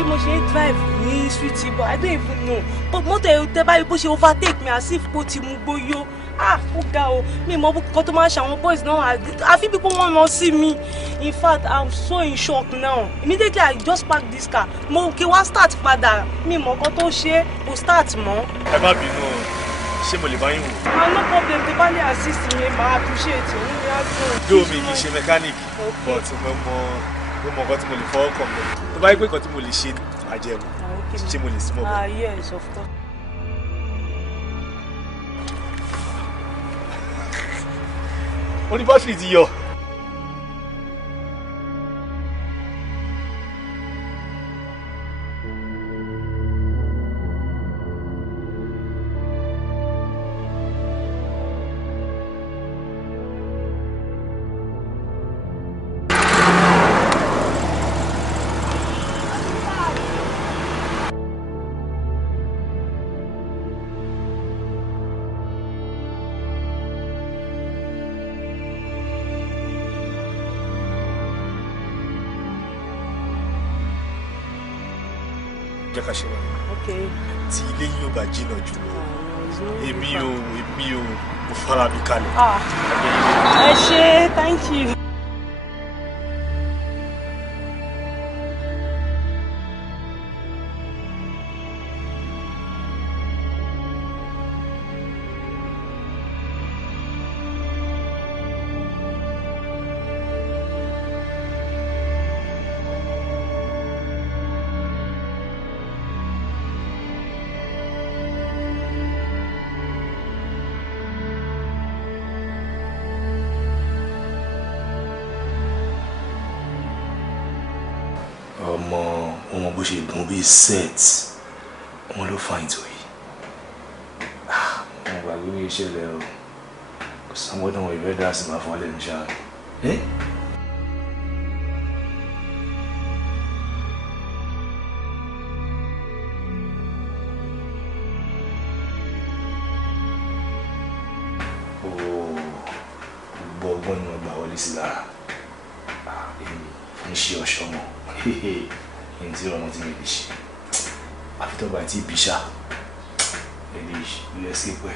bí mo ṣe ń drive ní street but I don't even know but mọ́tò tẹ́ báyìí bó ṣe overtake me as if kò ti mú gbóyó ó ga o mi mọ kó tó máa ṣe àwọn boys náà àfi bí wọ́n lọ sí mi in fact I'm so in shock now immediately I just park this car mo kí wá start padà mi mọ kó tó ṣe kò start mọ́. ẹ má bínú o ṣé mo lè bá yín wò. no problem tí bá lè assist mi máa appreciate òun ní àdúrà. dóò mi kì í ṣe mechanic but mo mọ nǹkan tí mo lè fọwọ́ kàn mọ́ tó bá yẹ pé nǹkan tí mo lè ṣe àjẹmọ́ ṣé mo lè sí mọ́ bẹ́ẹ̀. Yes of course. ó ní bátìrì ti yọ. jẹ́ ká ṣe wá. tí ilé yìí ò bá jìnnà jù lọ èmi ò mo fara mi kalẹ̀. ẹ ṣé thank you. ọmọ bó ṣe dùn bí set ọmọ ló fa ìtòyí ọmọ gbàgbé ní ìṣẹ̀lẹ̀ o kò sọmọdún wọn ìfẹ́ dá sí máa fọ́ lẹ́nu ṣáà gbogbo ọgbọ́n ni wọ́n gbà wọlé sí lára ń ṣe ọ̀ṣọ́ mọ́ ẹni tí ọ̀nà tí mi lè ṣe àfi tó bá ti bí ṣá ẹni ilé ẹsẹ̀ pẹ́.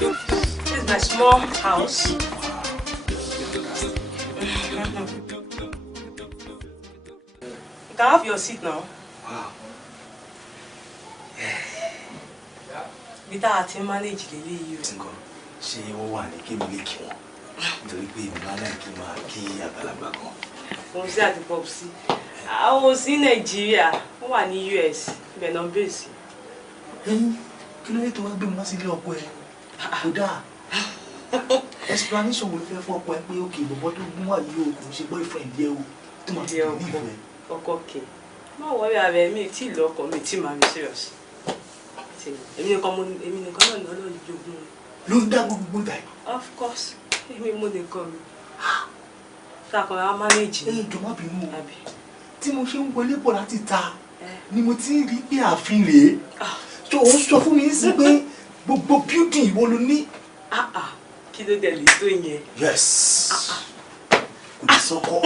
This is my small house. You can have your seat now. Wow. Bí tá a ti manage lélẹ́yìí o. Ṣé wọ́n wà ní kébìlì kí wọ́n? torí pé ìmọ̀ aláìkí máa kí àgbàlagbà kan. Òun sí àti pop sí. Àwọn ò sí Nàìjíríà, wọ́n wà ní US, ibẹ̀ náà bèèsì. Kí ló dé tó wá gbé mi wá sí ilé ọkọ ẹ? Kò dáa. Explanation wo ló fẹ́ fọ́ ọkọ ẹ pé òkè bọ̀bọ̀ tó gún wà yìí o kò ṣe boyfriend yẹ o tó máa fi ní ìfẹ́. Ọkọ kè. Má wọrí ara ẹ̀ mi tí ìlú ọkọ mi tí màá mi serious. Èmi nìkan náà ni Ọlọ́run jogún. Ló ń dá gbogbo ìgbà yìí. Of course, èmi mo nìkan mi. Sàkàn á manage. Jọ̀ọ́ má bínú o. Tí mo ṣe ń wọlé bọ̀ láti ta ni mo ti rí pé ààfin rèé. Tó o sọ fún mi sí pé gbogbo building ìwọ ló ní. Kí ló dé lè tó yẹn? Yes. Kò ní sọ́kọ́.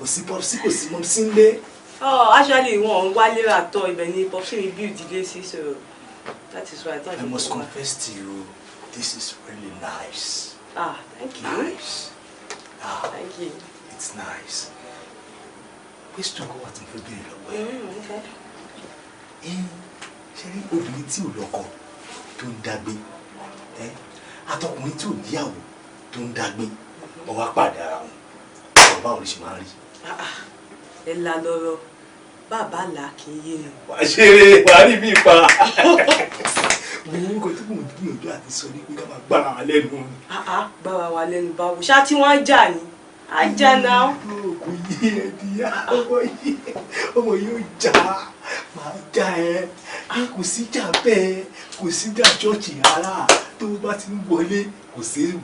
Kò sí pọ́psí kò sí mọ́ sí ilé. Actually wọn wálé rà tọ ibẹ̀ ni pọ́psí mi build ilé sí so that is why I must confess to you, this is really nice. Thank you. Nice. Thank you. It's nice. Question kan wà tí mo fẹ́ béèrè lọ́wọ́ ẹ. Ṣé rí obìnrin tí ò lọ́kọ tó ń dágbé àtọkùnrin tí ò níyàwó tó ń dágbé ọwọ́ pàdé ara wọn ọ̀rọ̀ báwo ló ṣe máa ń rí. Ẹ la lọ́rọ̀ bàbá là kì í yé ni. Wà á ṣeré wà á rí bí ipa. Mo ní orúkọ tí mò ń gbìyànjú àti sọ ní pé ká máa gbára wa lẹ́nu. Gbára wa lẹ́nu báwo ṣá tí wọ́n á jà ni. Ajá náà. Kò yé ẹ di ọmọ yóò jà máa já ẹ kò sí jà bẹ́ẹ̀ kò sí jà ṣọ́ọ̀ṣì rárá tó bá ti ń wọlé kò séwu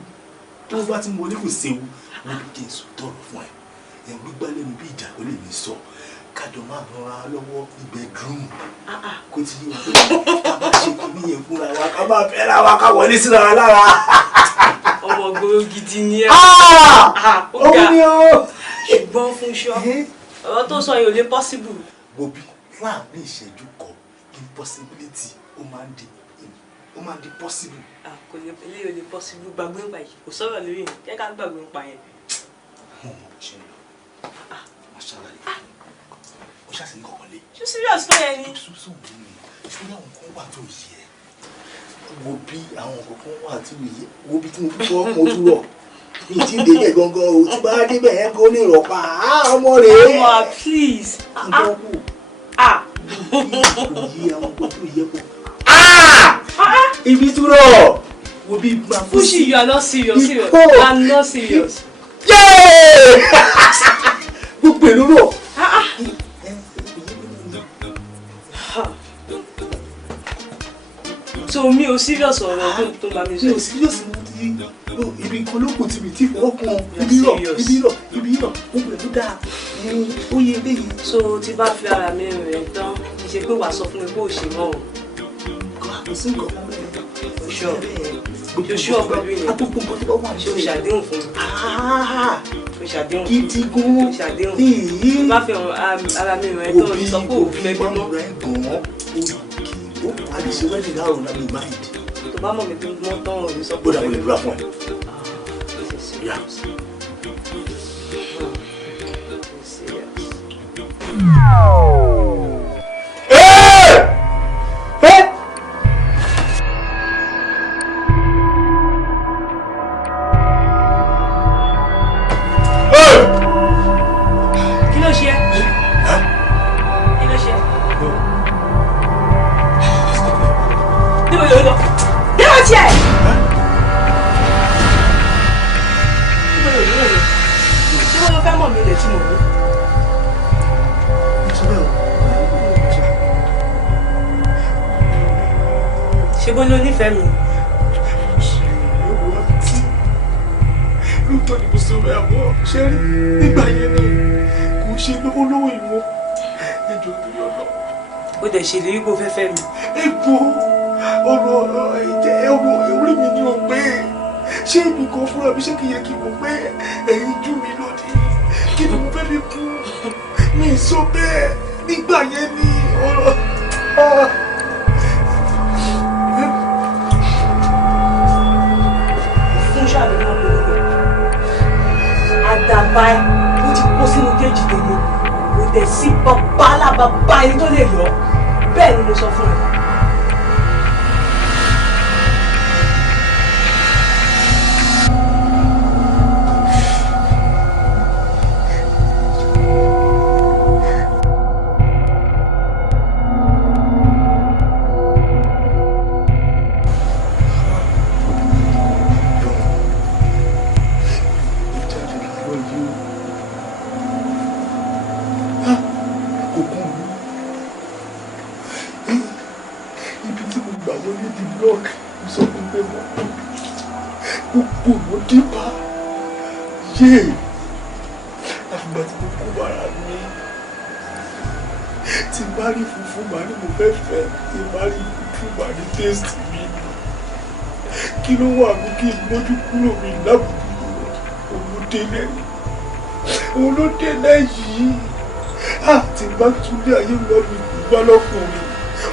tó bá ti ń wọlé kò séwu wọ́n bí kí n sọ tọrọ fún ẹ ẹ̀ ń gbígbá lẹ́nu bí ìjà kò lè ní sọ kájọ máa rọra lọ́wọ́ ní bedroom kó ti yé wa pé ká máa ṣe kìíní yẹn fúnra wa ká máa fẹ́ra wa ká wọlé síra wa lára. Ọmọ gbòòrò gidi ni ẹ. Ó ní o. Ṣùgbọ́n fún ṣọ́ ọ̀rọ̀ tó sọ yìí ò lè possible. Bobi láàrin ìṣẹ́jú kan impossibility ó máa ń di possible. Kò lè ilé ò lè possible gbàgbé ńpa yìí kò sọ̀rọ̀ lórí yẹn kẹ́ ká gbàgbé ńpa yẹn. Ṣé lọ máa ṣàlàyé ó ṣàṣeyí kọ̀ọ̀kan lé. Ṣé serious tó yẹ ni. Sùsù mi ni ṣùgbọ́n àwọn kan wà tó yẹ wo bí àwọn kankan wà tí ó yẹ wo bí tí mo fi fọ́ ọmọ ojú rọ̀ ní tí ń débẹ̀ gangan o tí bá débẹ̀ yẹn kó lè rọ̀ pa ọmọ rẹ̀. Ọmọ please. Nǹkan kù kò yí àwọn kan tó yẹ pọ̀. Ibi tó rọ̀ wo bí máa fún Fushi, you are not serious. You are not serious. Gbogbo èlò rọ̀. So mi ò serious ọ̀rọ̀ tó bá mi sọ. Mi ò serious mo ti ibi kan ló kù tí mi ti fọwọ́ kan ibi rọ̀ gbogbo èlò dáa ó yẹ eléyìí. So tí bá fi ara mi rìn tán kì í ṣe pé wàá sọ fún mi pé ò ṣe mọ́ o. Kò sí nǹkan kan bẹ́ẹ̀. Ṣoṣù ọ̀pọ̀ bí yẹn. Agbègbè nǹkan tó bá wà Ṣé o ṣàdéhùn fún mi? O ṣàdéhùn. Gidi gan. O ṣàdéhùn. Tí bá fi ara mi rìn tán o sọ pé òfin ẹgbẹ́ mọ́. A lè ṣe wedding náà rọ̀ lábẹ́ mind. Tó bá mọ̀ mi tó mọ́ tán o lè sọ pé. Ó dàbọ̀ lè dúrà fún ẹ. Kí ló ṣe? Kí ló ṣe? Níbo ló lọ? Níbo tiẹ̀? Níbo ló lọ? Ṣé wọ́n lọ fẹ́ mọ̀ mi lè tí mo wú? Ṣé bó ló nífẹ̀ẹ́ mi? Lóòótọ́ ni mo sọ bẹ́ẹ̀ mọ́ ṣé rí nígbà yẹn ni kò ṣe lọ́wọ́lọ́wọ́ ìmọ̀ ẹjọ́ tó yọ lọ. Ó dẹ̀ ṣèlérí pé o fẹ́ fẹ́ mi. Epo ọ̀rọ̀ orí mi ni ò pé ṣé èmi kan fúnra mi ṣé kì í yẹ kí n mọ̀ pé ẹ̀yin jú mi lónìí kí ni mo fẹ́ fi kú mi sọ bẹ́ẹ̀ nígbà yẹn ni ọ̀rọ̀. Fún ṣàlùmọ́ lórúkọ àdàbà ẹ ó ti kó sínú kéèjì tèmi kò dẹ̀ sí bàbá alábàbá ẹni tó lè yọ bẹ́ẹ̀ ni mo sọ fún ẹ. láyé àfìgbà tí mo kó bára mi tí bá rí funfun màá ní mo fẹ́ fẹ́ tí bá rí funfun màá ní tẹ́sítì mi kí ló wà mí kí n mójú kúrò mi lábùkù òun ló délẹ̀ yìí tí bá túnlé ayé lọ mi gbá lọ́kùnrin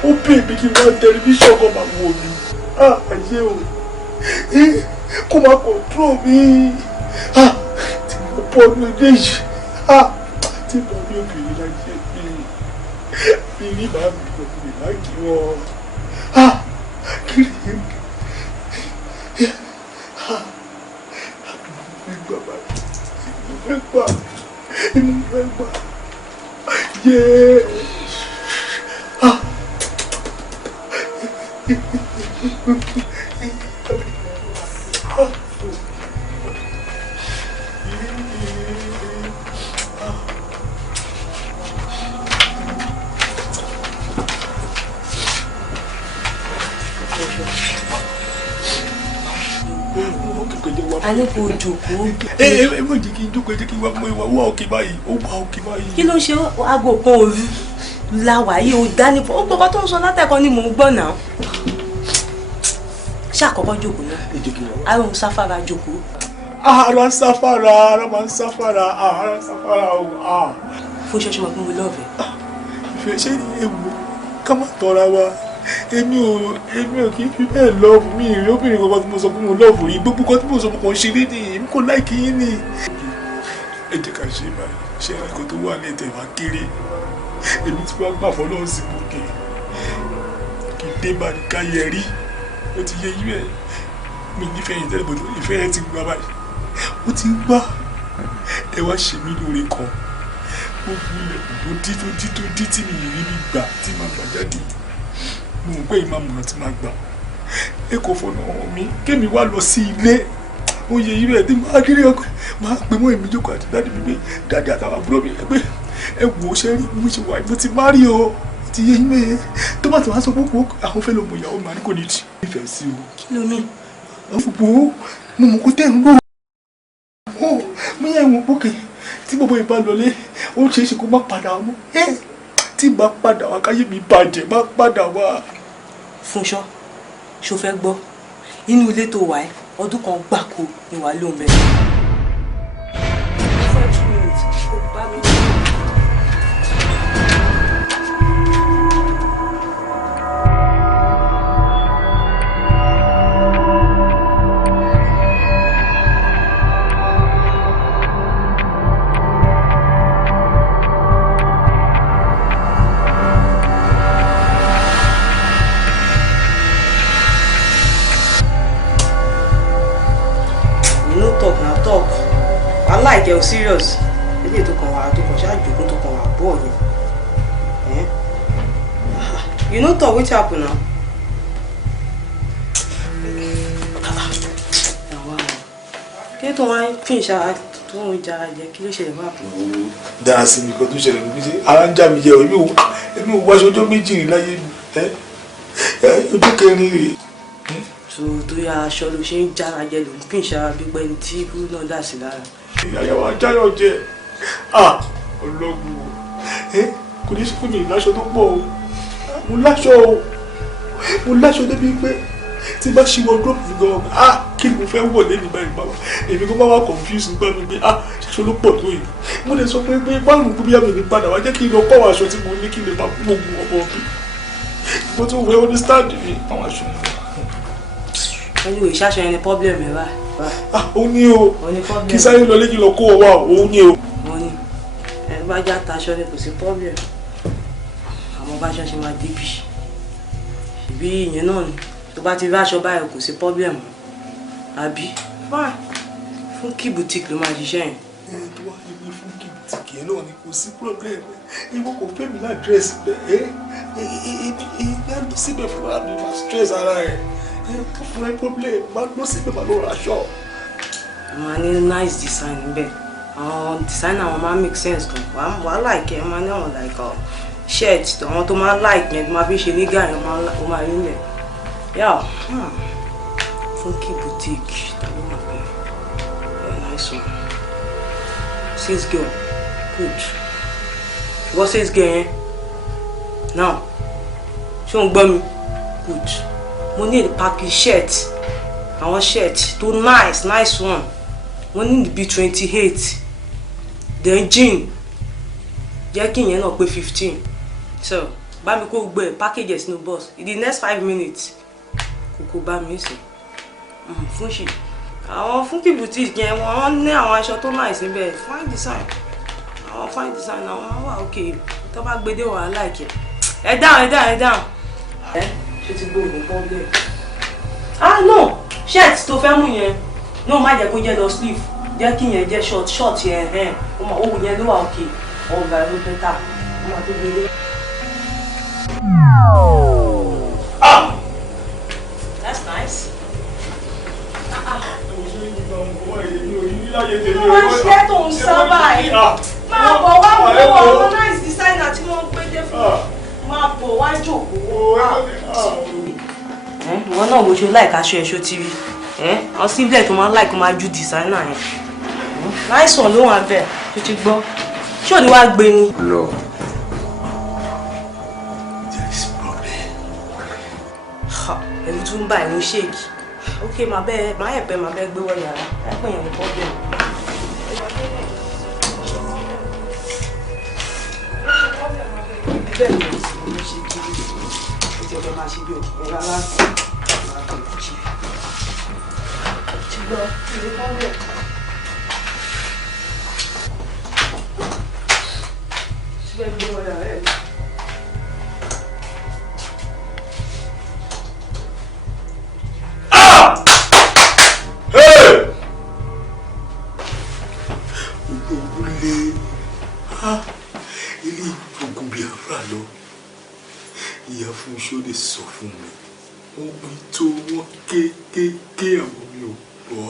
ó pè mí kí n wá tẹlifíṣàn kan máa wò mí ayé o kó máa kọ̀ọ̀tún mi tí mo bọ́ ní ilé yìí tí mo ní obìnrin láyé mi rí màá mi obìnrin láyé wọn kí ni mo fẹ́ gbà yeah. A ní kò jókòó. Mo jẹ́ kí n jókòó, jẹ́ kí n wá mọ́ ìwà wá òkè báyìí, ó wà òkè báyìí. Kí ló ń ṣe aago kan òru láwàáyé ó dání fún ó gbọ́dọ̀ tó ń sọ látẹ̀kọ́ ni mò ń gbọ́ náà. Ṣàkọ́kọ́ jókòó náà. Àrùn sáfárà jókòó. Ara sáfárà, ara máa ń sáfárà, ara sáfárà o. Fún ṣọ́ṣọ́ máa fún mi lọ́ọ̀fẹ́. Ìfẹ́ ṣé ewu ká má tọ́ra wa. Èmi ò kì í fi bẹ́ẹ̀ lọ́ọ̀fù mi ìrí obìnrin kankan tí mo sọ pé mo lọ́ọ̀fù rí gbogbo kan tí mo sọ pé kò ń ṣe lédè èmi kò láìkí yín ni. Ẹ jẹ́ ká ṣe báyìí ṣé ẹ̀kọ́ tó wà ní ẹ̀tẹ̀ wá kéré èmi tí wọ́n gbà fọ́lọ́ sí gòkè kì í dé bá ní ká yẹ rí ó ti yẹ yín ẹ̀ mi nífẹ̀ẹ́ yìí tẹ́lẹ̀ bọ́tò ìfẹ́ ẹ ti gbà báyìí ó ti gbà ẹ wá ṣe mí lóore kan gbogbo ilẹ̀ tó dí tí mi rí mi gbà tí màá gbà jáde mo ń pè ìmọ̀ àmọ̀ràn tí máa gbà ẹ kò fọ̀nà hàn mí kémi wá lọ sí ilé oyè yìí rẹ̀ tí máa kéré ọkọ̀ máa pè mọ́ èmi jókòó àti dáàdì mi pé dáàdì àtàwọn àbúrò mi pé ẹ wò ó ṣe rí mo ṣe wà mo ti má rí o ti yé yín mẹ́yẹ tó bá ti wá sọ pé àwọn fẹ́ lọ mọ ìyàwó màá ní kò ní jì nífẹ̀ẹ́ sí o. Kí ló ní? Ọ̀fùgbò mo mọ̀ kó tẹ̀ ń gbò ó mo yẹ ìwọ̀n pókè tí gbogbo ìbá lọlé ó ṣeé ṣe kó má padà mọ́ tí bá padà wá káyé mi bàjẹ́ má padà wá. Fúnṣọ́ ṣó fẹ́ gbọ́ inú ilé tó wà ẹ́ ọdún kan gbáko ni wàá lóun bẹ̀rẹ̀. Like you're serious. Ilé tó kàn wá tó kàn ṣáàjú kó tó kàn wá bọ̀ yẹn. You no talk wetin happen now. Kí ló tó wá fi ìṣara tó ń jara jẹ kí ló ṣẹlẹ̀ máa pọ̀. Dáa sí mi kan tó ṣẹlẹ̀ níbi tí ara ń já mi jẹ o èmi ò wáṣọ ọjọ́ méjì rí láyé ọjọ́ kẹrin rèé. So tó yà aṣọ ló ṣe ń jára jẹ ló ń fi ìṣara gbígbẹ́ ní tí ikú náà dà sí lára. Ìyàwó ajáyọ̀ jẹ ọlọ́gbù kò ní sí fún mi láṣọ tó pọ̀ o mo láṣọ débi pé tí bá ṣí wardrobe mi gan kí ni mo fẹ́ wọ̀ lẹ́nu báyìí báwa èmi kò bá wà confuse nígbà mi pé ṣaṣọ ló pọ̀ tó yìí mo lè sọ pé báwo gbé yàrá mi padà wá jẹ́ kí n lọ kọ́ aṣọ tí mo ní kí n lè máa gbógun ọmọ mi mo tún wẹ́ understand mi àwọn aṣọ mi. Wọ́n ní ìṣàṣọ ẹni problem ẹ̀ báyìí. Ó ní o kí sáré lọ lẹ́yìn lọ kó o wá o ní o. Wọ́n ní ẹni bá já taṣọ ni kò sí problem àmọ́ bá aṣọ ṣe máa débi ìbí ìyẹn náà ni tó bá ti rí aṣọ báyìí kò sí problem àbí fine Funky boutique ló máa ṣiṣẹ́ yẹn. Tó wá ní Funky boutique yẹn náà ni kò sí problem ìwọ kò fẹ́ mi ládírẹ́sì bẹ́ẹ̀ ìyá lọ síbẹ̀ fún mi máa stress ara rẹ̀. Fún ẹ problem máa lọ síbẹ̀ máa lọ ra aṣọ. Máa ní nice design níbẹ̀ àwọn design àwọn máa make sense kan wàá like ẹ máa ní àwọn like shirt àwọn tó máa like yẹn tó máa fi ṣe nígà yẹn ó máa rí yẹn. Yeah, Funky boutique tàbí máa pẹ́ very nice one. Sales girl. Good. What sales girl, eh? Now. Ṣé o ń gbọ́ mi? Good. Mo need a package shirt. Àwọn shirt tó nice one. Mo need be 28. Then jean. Jẹ́ kí ìyẹn náà pé 15. So, bá mi kó gbé packages no boss. In the next 5 minutes, kò bá mi sè. Fún ṣì. Àwọn Funky boutique yẹn wọ́n ní àwọn aṣọ tó nice níbẹ̀. Fine design. Àwọn fine design àwọn wà okay. Tó bá gbé dé wà like it. Ẹ down. Ṣé ti gbé ògùn pọ́n bẹ́ẹ̀? Ah no! Shirt tó fẹ́ mú yẹn. No, má jẹ́ kó jẹ́ lọ sleeve. Jẹ́ kí yẹn jẹ́ short yẹn. Ohun yẹn ló wà okay. Ọ̀gá ló bẹ́tà. Ó máa tó gbé dé. That's nice. Wọ́n ṣe tó ń sábà yìí. Máa bọ̀ wá wo àwọn nice designer tí wọ́n ń pé dé fún mi. Máa bọ̀ wá jókòó. Wọ́n náà wo ṣe láì aṣọ ẹ̀ṣọ́ TV. Àwọn síbílẹ̀ tó máa ń láì kó máa ju designer yẹn. Nice one ló wà bẹ́ẹ̀ tó ti gbọ́. Ṣé ò ní wá gbé ni? No. There is problem. Ẹ̀rù tún bá ẹ̀rù ṣéèkì. Ok, máa bẹ́ẹ̀ gbé wọ yàrá. Ẹ pè yẹn ní problem. Bẹ́ẹ̀ ni mo ṣe kiri. Ó ti ọ̀dọ́ máa ṣe bí òkú rárá. Ti lọ, ìdí kan bẹ̀. Bẹ́ẹ̀ gbé wọ yàrá ẹ̀. Ilé ogun bí ara lọ, ìyá fún iṣẹ́ lè sọ fún mi. Wọ́n pín tó wọ́n kéékèèké àwọn mi ò gbọ́.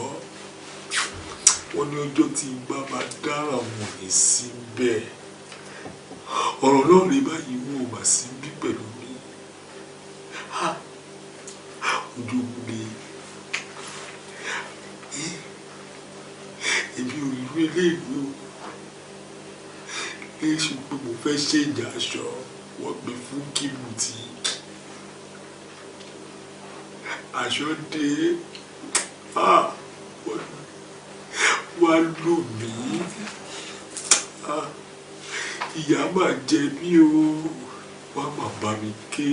Wọ́n ní ọjọ́ tí bá máa dára wọn ní síbẹ̀. Ọ̀rọ̀ náà rí báyìí wọ́n ò bá sí bí pẹ̀lú mi. Ojú ogun ni èmi ò rí eléyìí o. Léṣù pé mo fẹ́ ṣe ìjà aṣọ wọ́n gbé Funky boutique. Aṣọ dé wá lò mí. Ìyá máa jẹ mí o, wá máa bá mi ké.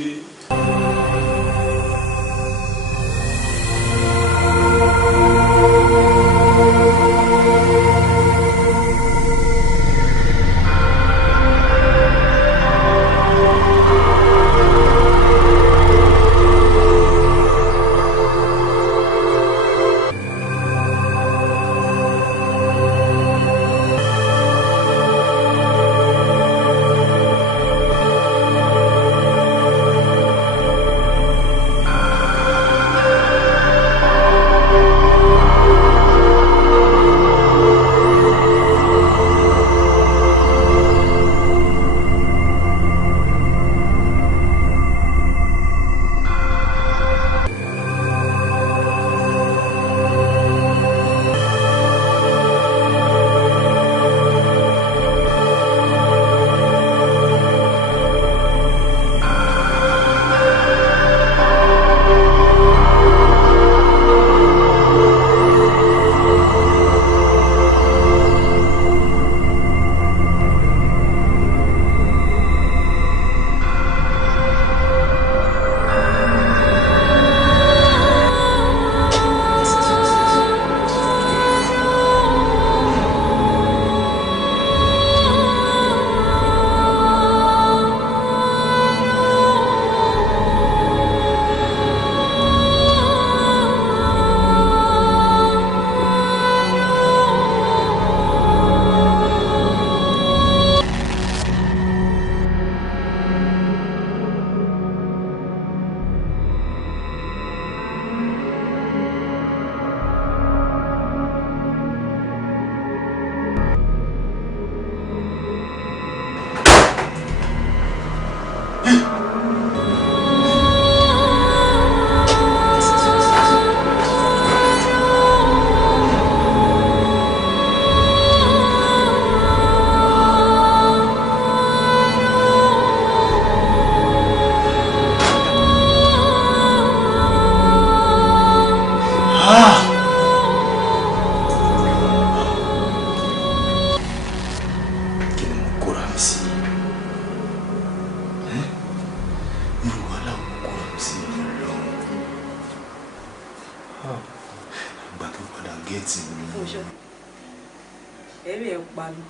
ẹ̀rí ẹ̀ pa mi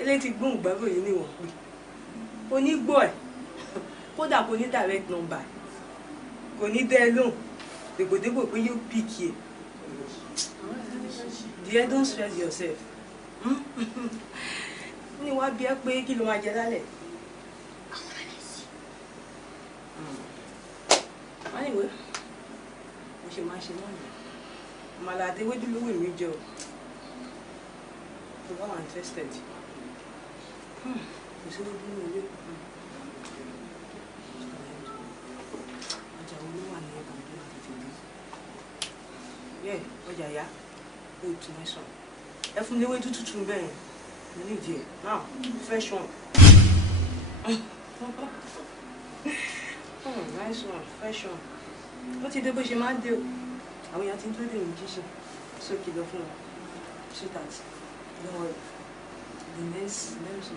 eléyìí ti gbóhùn gbàgbọ́ yìí ni wọ́n pè onígbọ́ ẹ̀ kódà kò ní direct number kò ní dẹ́ ẹ lóhùn dègbòdègbò pé yóò pick ẹ̀ dear don't stress yourself ní wàá bí ẹ pé kí ló máa jẹ lálẹ́ anyway mo ṣe máa ṣe náà ni màlà àdéwédú lówó mi jẹ o tó bá wà interested kò sí lójú ní ilé ọjà wo ló wà ní ẹ̀bà ní àtètè bí yẹ ọjà yá ó tún mẹ́sàn ẹ fún léwé tútù bẹ́ẹ̀ mo ní ìdí ẹ̀ now fresh one nice one fresh one ó ti dé bó ṣe máa ń dé o àwọn èèyàn ti ń dúró dè mí jíṣe sókè lọ fún wọn so that don't worry the next 30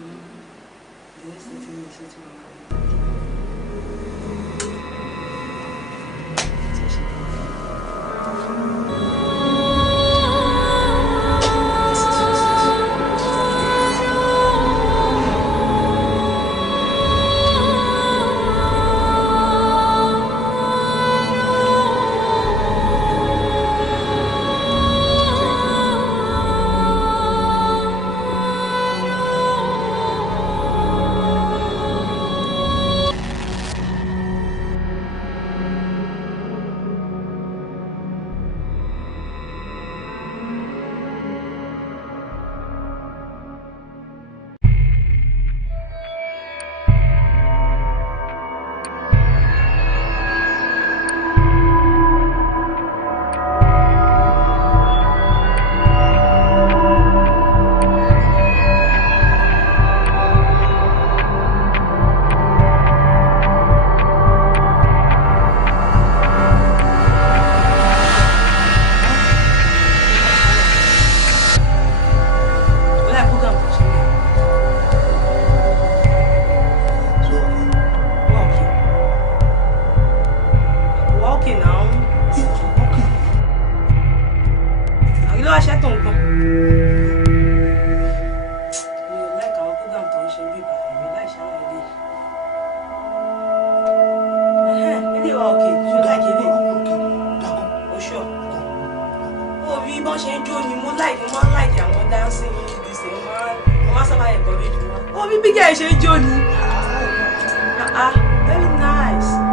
minutes ó ti máa kọ́. Very nice.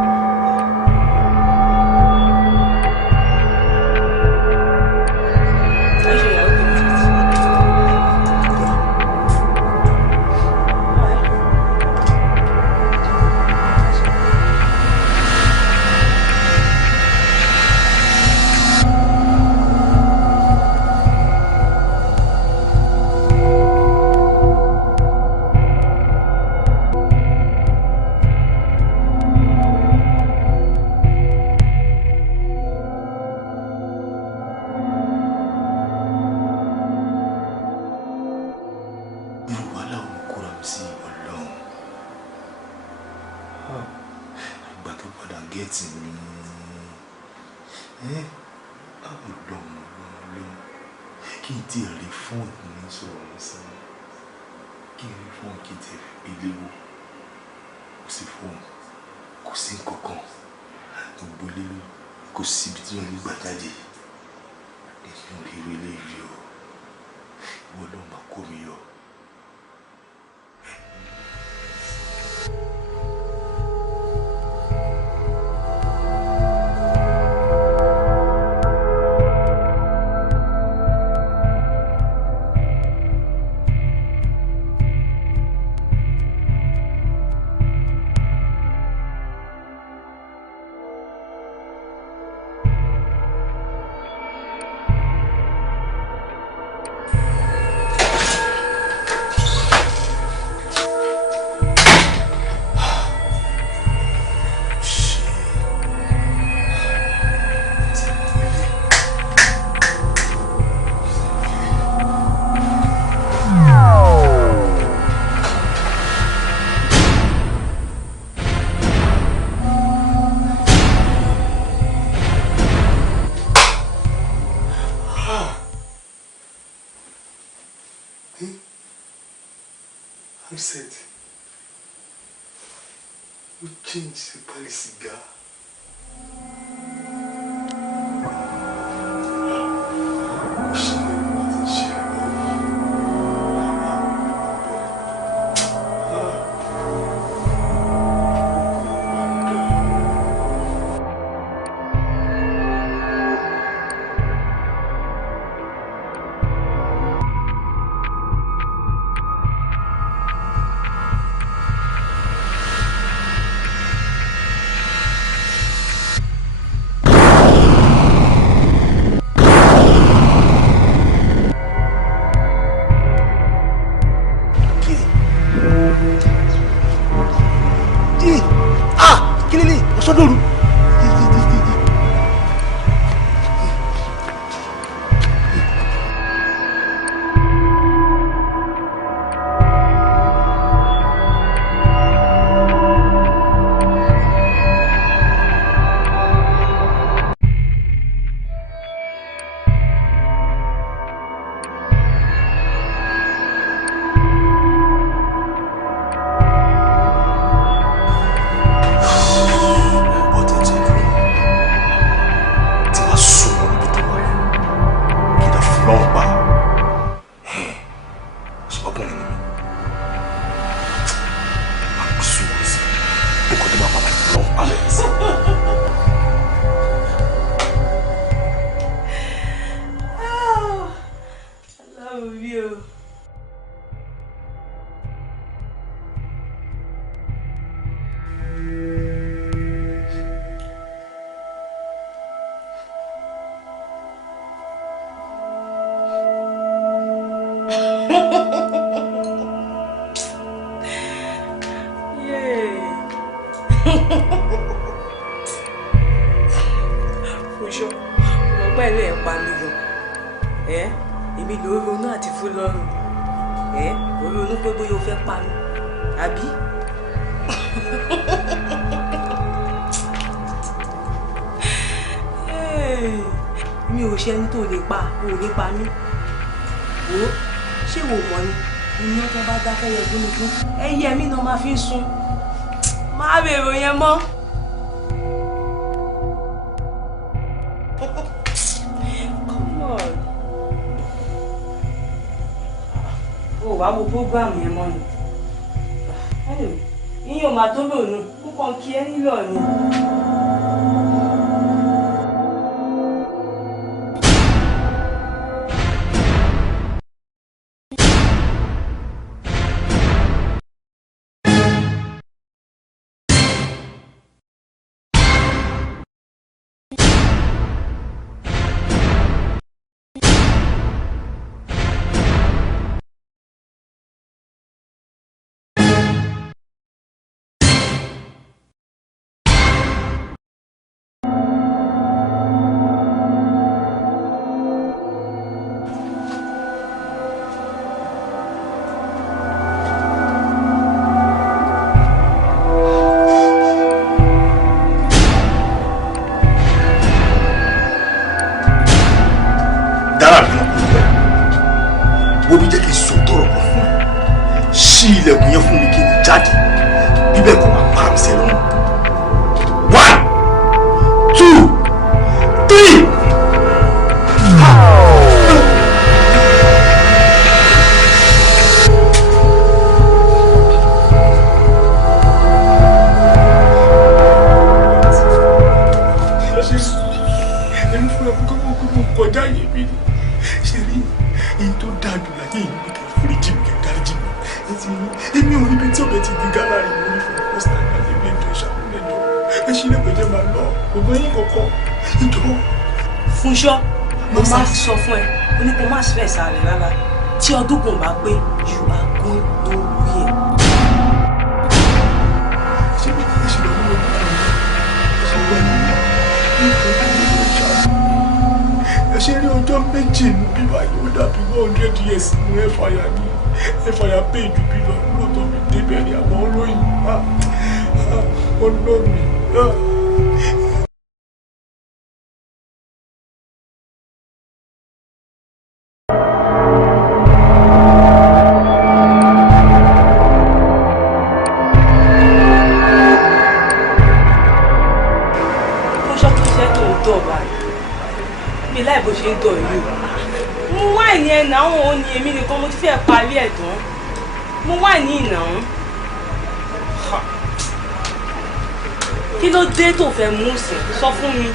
Handset. We change the Cali cigar. Mi ò ṣe ẹni tó lè pa, ò ní pa mí. Wo ṣé wo mọ̀ ni? Iná tó bá dákẹ́ yẹ gúnugún. Ẹyẹ mi náà máa fi ń sun. Má bèrò yẹn mọ́. Come on. O wá wo program yẹn mọ́ ni. Ìyẹn ò máa tó lòun. Mo kàn kí ẹ nílò ni. ilẹ̀kùn yẹn fún mi kí n jáde bíbẹ̀ kò máa pa àmì sẹ́lọ́rùn. 1 2 3. ẹni fún ẹkú kọ́kọ́ kọjá yìí bí ṣe rí èyí tó dáa jù láyé yìí ní kẹfìrí jì mí kẹkàrí jì mí èmi ò níbi tí ọbẹ̀ ti di gálà rẹ̀ mo ní fún first time láti ilé ìjọ ìṣàkóso ẹ ṣí lè pèjẹ máa lọ gbogbo yín kọ̀ọ̀kan ìjọ. Fúnṣọ́ mo máa sọ fún ẹ o ní kó má stress ààrẹ rárá tí ọdún kan bá pé you are going nowhere. ṣé bí ẹ ṣe lọ nínú ọdún kan ṣe wọ́n ní ẹ ṣe rí ọjọ́ méjì nù bí báyìí ó dàbí 100 years nù ẹ fàyà ní ẹ fàyà pé ìjù bí lọ lọ́tọ̀ mi débẹ̀ ní àwọn olóyìn olómi. àwọn òun ni èmi nìkan mo ti fẹ́ parí ẹ̀ tán mo wà ní ìnáwó kí ló dé tó fẹ́ mú sí sọ fún mi.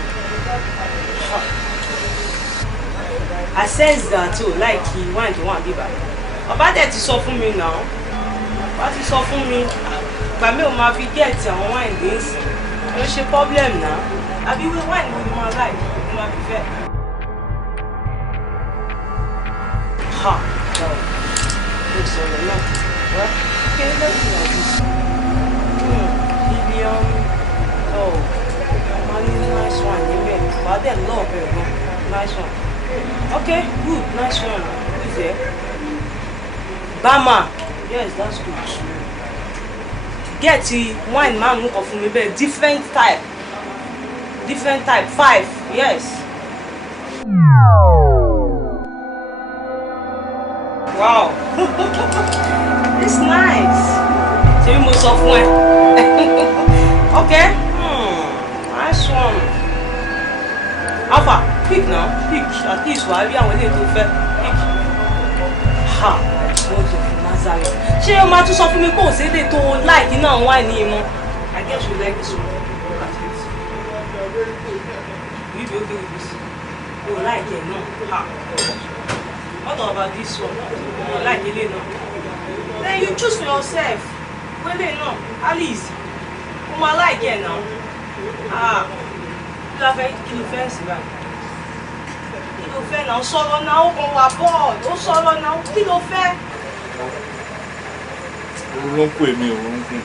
I sense that o like wine tó wà bíbá bàbá dẹ̀ ti sọ fún mi náà bàbá ti sọ fún mi ìgbà mi ò máa fi gẹ̀ẹ́tì àwọn wine dé sí ló ṣe problem náà àbí wine wo ni mo máa láì mo máa fi fẹ́. Ha! Mo sọ̀rọ̀ náà wá kí ló dé ìyàwó sí ibi nice one níbẹ̀ wàá dẹ̀ lọ́ọ̀ bẹ̀rẹ̀ náà nice one. Okay, good, nice one. Who's there? Bama. Yes, that's good. Get the wine man who offer me better. Different type. 5. Yes. Wow. It's nice. So you must of one. Okay. Nice one. Alpha. Pick now, pick. At least why we are willing to fair. Pick. Ha! God of Nazareth. Ṣé o máa tún sọ fún mi pé òṣèlè tó like náà wà ní ìmọ̀? I guess you like this one. Look at it. You be okay with this? You like it no? Ha! What about this one? You like it no? Then you choose for yourself. Wele no, Alice. O ma like it now? Ah! Kí ló fẹ́ sí báyìí? Kí ló fẹ́ náà? Sọ̀rọ̀ náà ó kàn wá bọ́ọ̀lù. Ó sọ̀rọ̀ náà kí ló fẹ́? Òun ló ń pè mí, òun ń gùn.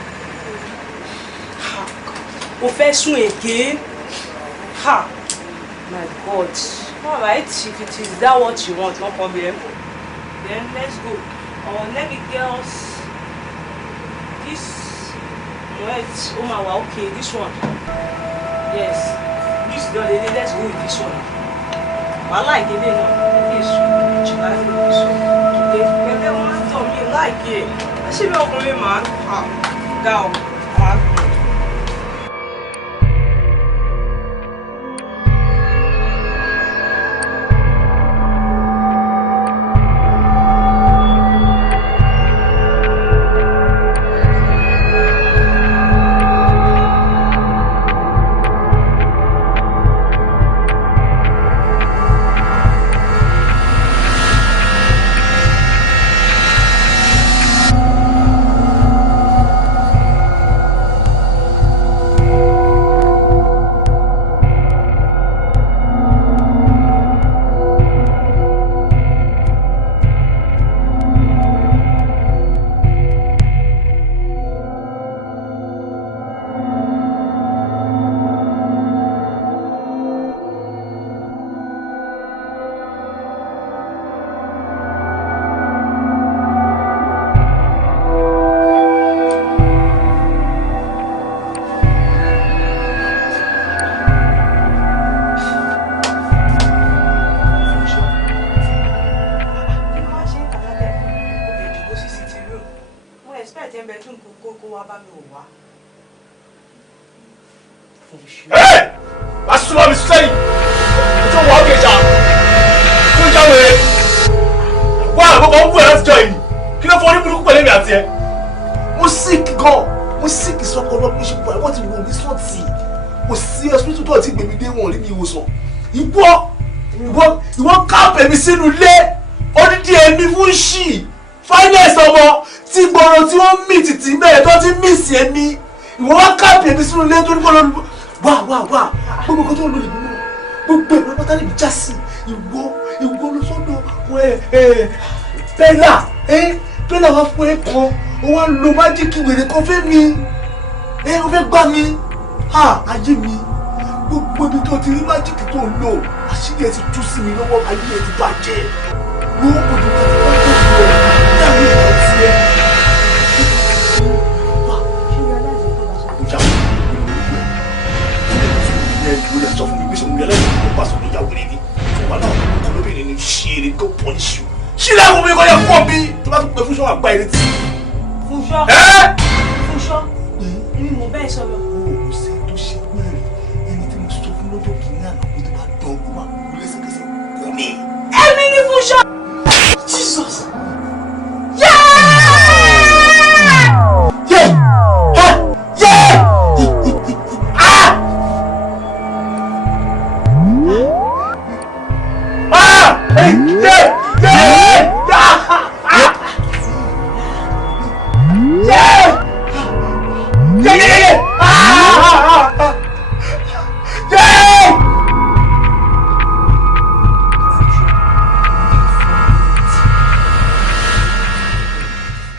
O fẹ́ sún èké? Ha! My God. All right, if it is that what you want, no problem. Then let's go. Let me girls. This wait, oh my wow, okay, this one. Yes. This done, let's go with this one. I like it, this one. I like this one. Today, but then one tell me like it. I see me open man. Go. Ìwọ káàpẹ̀ mi sínú ilé odidi ẹ̀mí fún ṣì finance ọmọ tí gbọ́rọ̀ tí wọ́n mì tìtì bẹ́ẹ̀ tó ti mì sí ẹ̀mí ìwọ wá káàpẹ̀ mi sínú ilé tó ní kọ́lọ́ wá gbogbo kan tó ń lò lè mímọ́ gbogbo ẹ̀rọ pátá lè mi já sí ìwọ ló sọ́dọ̀ pẹ́lá wá fún ẹ kan ó wá ń lo májíkì wèrè kan fẹ́ mi ó fẹ́ gbá mi ayé mi gbogbo ibi tó ti rí májíkì tó ń lò àṣírí ẹ ti tú sí mi lọ́wọ́ ayé ẹ ti bàjẹ́ wọ́n kò tó bá ti bá tó fi ẹ̀ dáhùn ìwà ti ẹ̀. Ìyá sọ fún mi pé sọ̀rọ̀ yàrá ìlú tó bá sọ̀rọ̀ ìyàwó rẹ̀ ni wà náà kọ́ lóbìnrin ni ṣe eré kó pọ̀ ní ṣù. Ṣílẹ̀ àwọn ọmọ ìkọ́yà pọ̀ bí tó bá tún pẹ́ Fúnṣọ́ àgbá ẹni tí. Fúnṣọ́ èmi mo bẹ́ẹ̀ sọ̀rọ̀. Mo ṣe tó ṣe wẹ́rẹ̀ ẹni tí mo sọ fún lọ́jọ́ kìíní àná pé tó bá dán ogun máa kú lẹ́sẹ̀kẹsẹ̀ kú mi. Èmi ni Fúnṣọ́. Jesus! Yeah! Yeah! Yeah! Ah! Ah! Hey! Yeah! Yeah! Yeah! Yeah! Yeah! Ah! Yeah!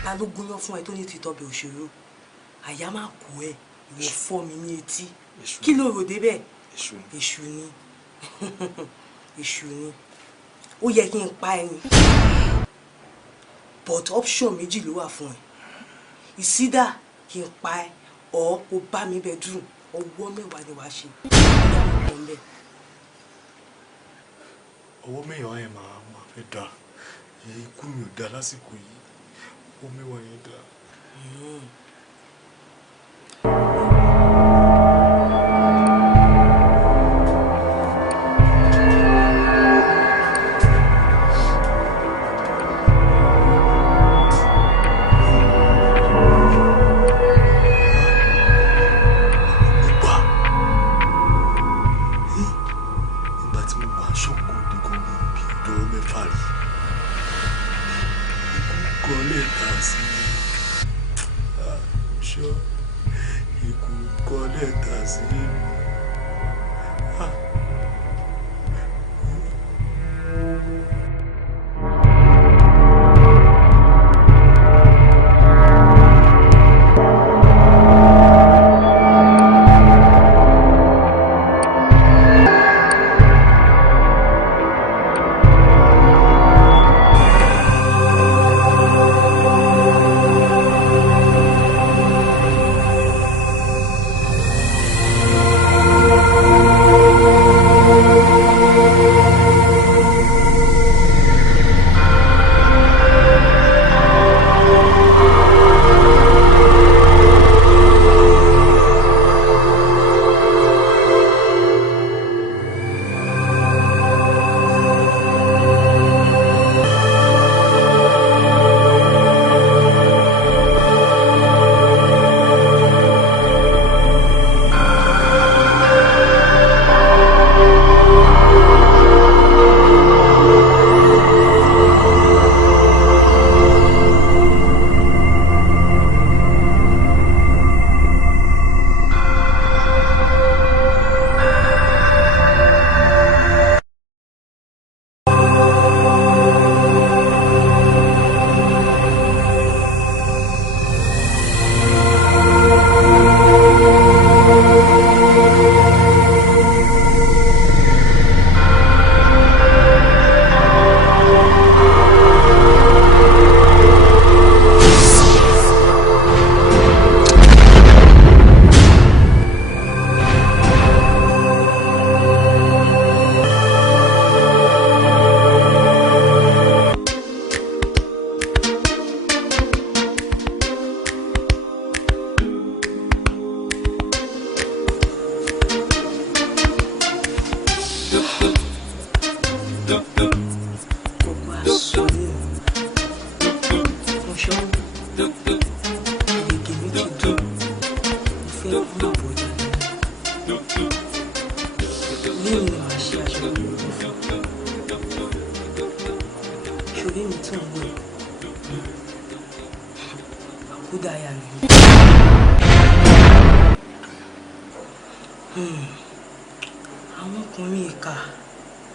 Ta ló gúnyán fún ẹ tó ní ti tọbẹ̀ òṣèré àyà máa kú ẹ ìwọ fọ́ mi ní etí kí ló rò débẹ̀ èṣù ni èṣù ni ó yẹ kí n pa ẹni but option méjì ló wà fún ẹ ìsídà kí n pa ẹ ọ kó bá mi bedroom ọwọ́ mẹ́wàá ni wàá ṣe ọwọ́ mẹ́wàá yẹn máa fẹ́ dà ikú mi ò dá lásìkò yìí ọwọ́ mẹ́wàá yẹn dà. àwọn ọkùnrin ìkà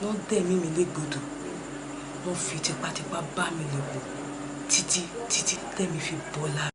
wọ́n dẹ̀mí mi légbodò wọ́n fi tipátipá bá mi lò pọ̀ títí tẹ̀mí fi bọ́ lára.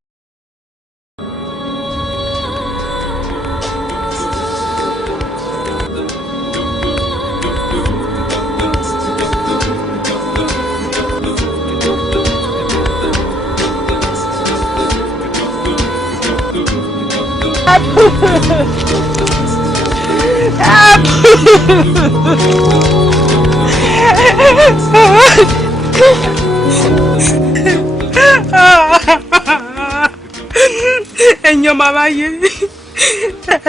Ẹ̀yin ọmọ aráyé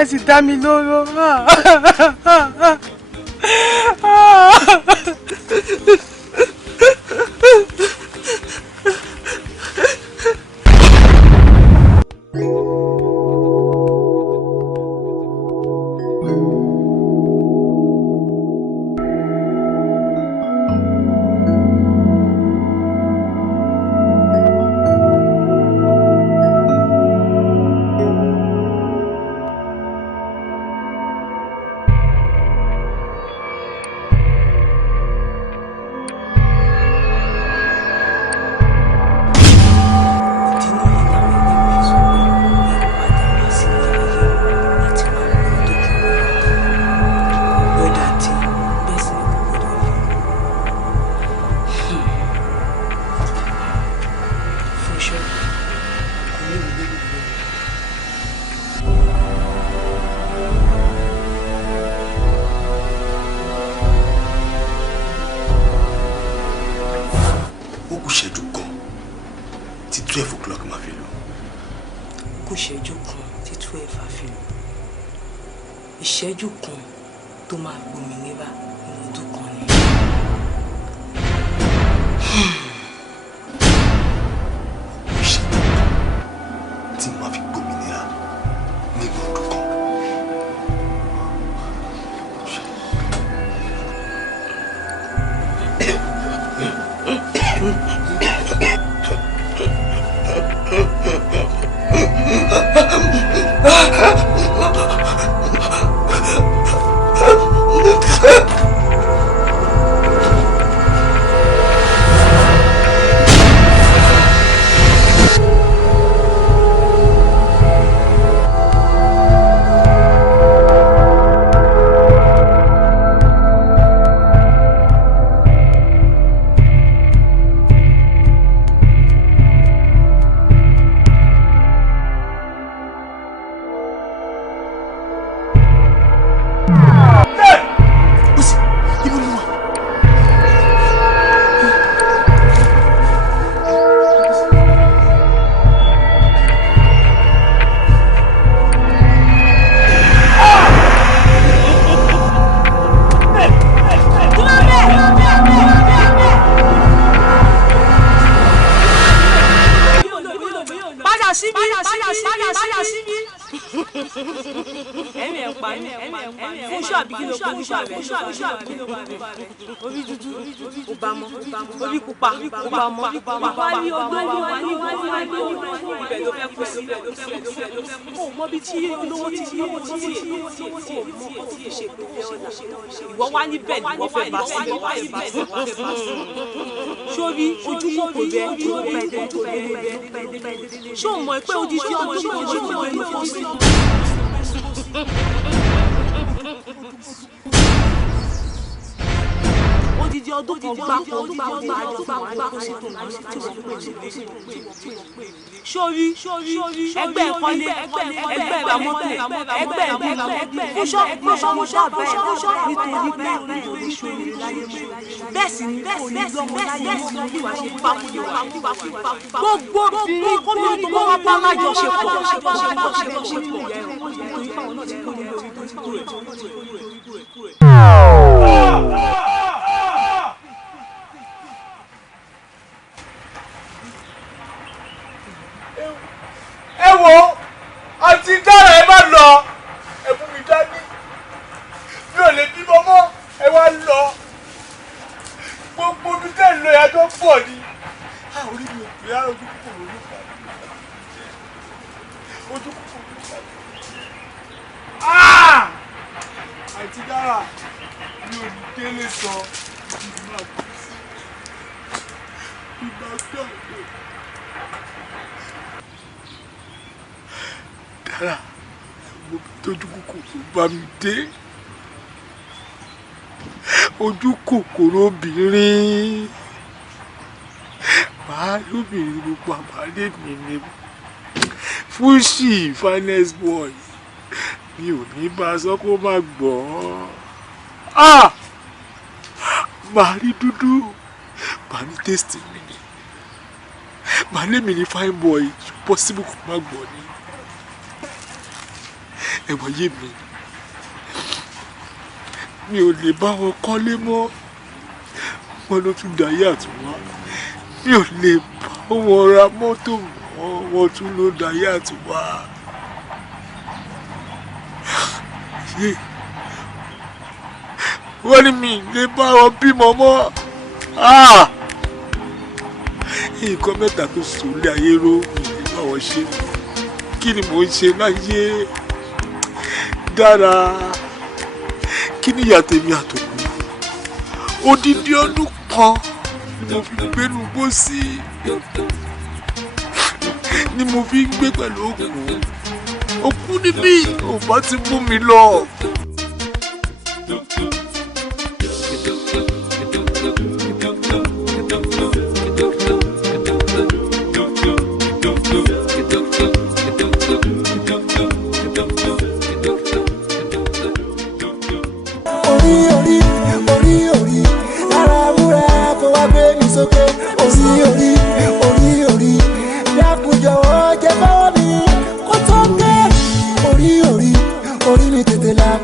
ẹ sì dá mi lóró. tí 12 o'clock máa fi lò. Kò ṣẹ́jú kan tí 12 á fi lò. Ìṣẹ́jú kan tó máa gbòmìnira nínú ọdún kan ni. Ìṣẹ́jú tí máa fi gbòmìnira nínú ọdún kan. Orí dúdú, ó bá mọ́, orí pupa, ó bá mọ́, wá ní ọgbọ́n ibẹ̀ ló fẹ́ kú sí. Ó mọ bí tí olówó ti ṣe pé ìwọ wá níbẹ̀ ni wọ́n fẹ́ bá sí. Sórí ojú kò kò rẹ̀ ṣé o mọ̀ pé odidi ọdún kan ló ń lò ó sí. Odidi ọdún kan gbáko sórí ẹgbẹ́ ìkọ́lé ẹgbẹ́ ìràmọ́tò ẹgbẹ́ ìgbéra fúnṣọ́ nítorí pé oríṣiríṣi láyé mú bẹ́ẹ̀ sì ni kò ní lọ́mọ láyé mú bí wàá ṣe pápákọ̀ gbogbo obìnrin kọ́mọ tó bá wá bá lájọṣepọ̀ ẹ wo àti dára ẹ má lọ ẹ mú mi dání mi ò lè bímọ mọ́ ẹ wá lọ gbogbo ibi tẹ́ ẹ lọ ìyájọ́ pọ̀ ni orí mi ò pè á ojú kòkòrò ló fà ojú kòkòrò ló fà àti dára mi ò ní délé sọ ìgbà kù sí ìgbà gbà. Dára mo tójú kòkòrò bá mi dé ojú kòkòrò obìnrin màá lóbìnrin gbogbo àbálẹ mi ni Fushi finest boy mi ò ní bá a sọ kó má gbọ́ màá rí dúdú màá ní tẹ́sítì mi ni màá lé mi ní fine boy possible kó má gbọ́ ni. Ẹ̀wọ̀n yé mi ò lè bá wọn kọ́lé mọ́ wọn ló tún dayé àtúnwá mi ò lè bá wọn ra mọ́tò mọ́ wọn tún ló dayé àtúnwá wọ́n ní mi lè bá wọn bímọ mọ́ nǹkan mẹ́ta tó sòlé ayé ró mi lè bá wọn ṣe kí ni mò ń ṣe láyé. Dára kí ni ìyá tèmi àtòkù odidi ọdún kan ni mo fi gbénu bó sí ni mo fi gbé pẹ̀lú òkú níbí ò bá ti mú mi lọ.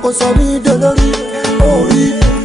kó sọ mí dolórí orí.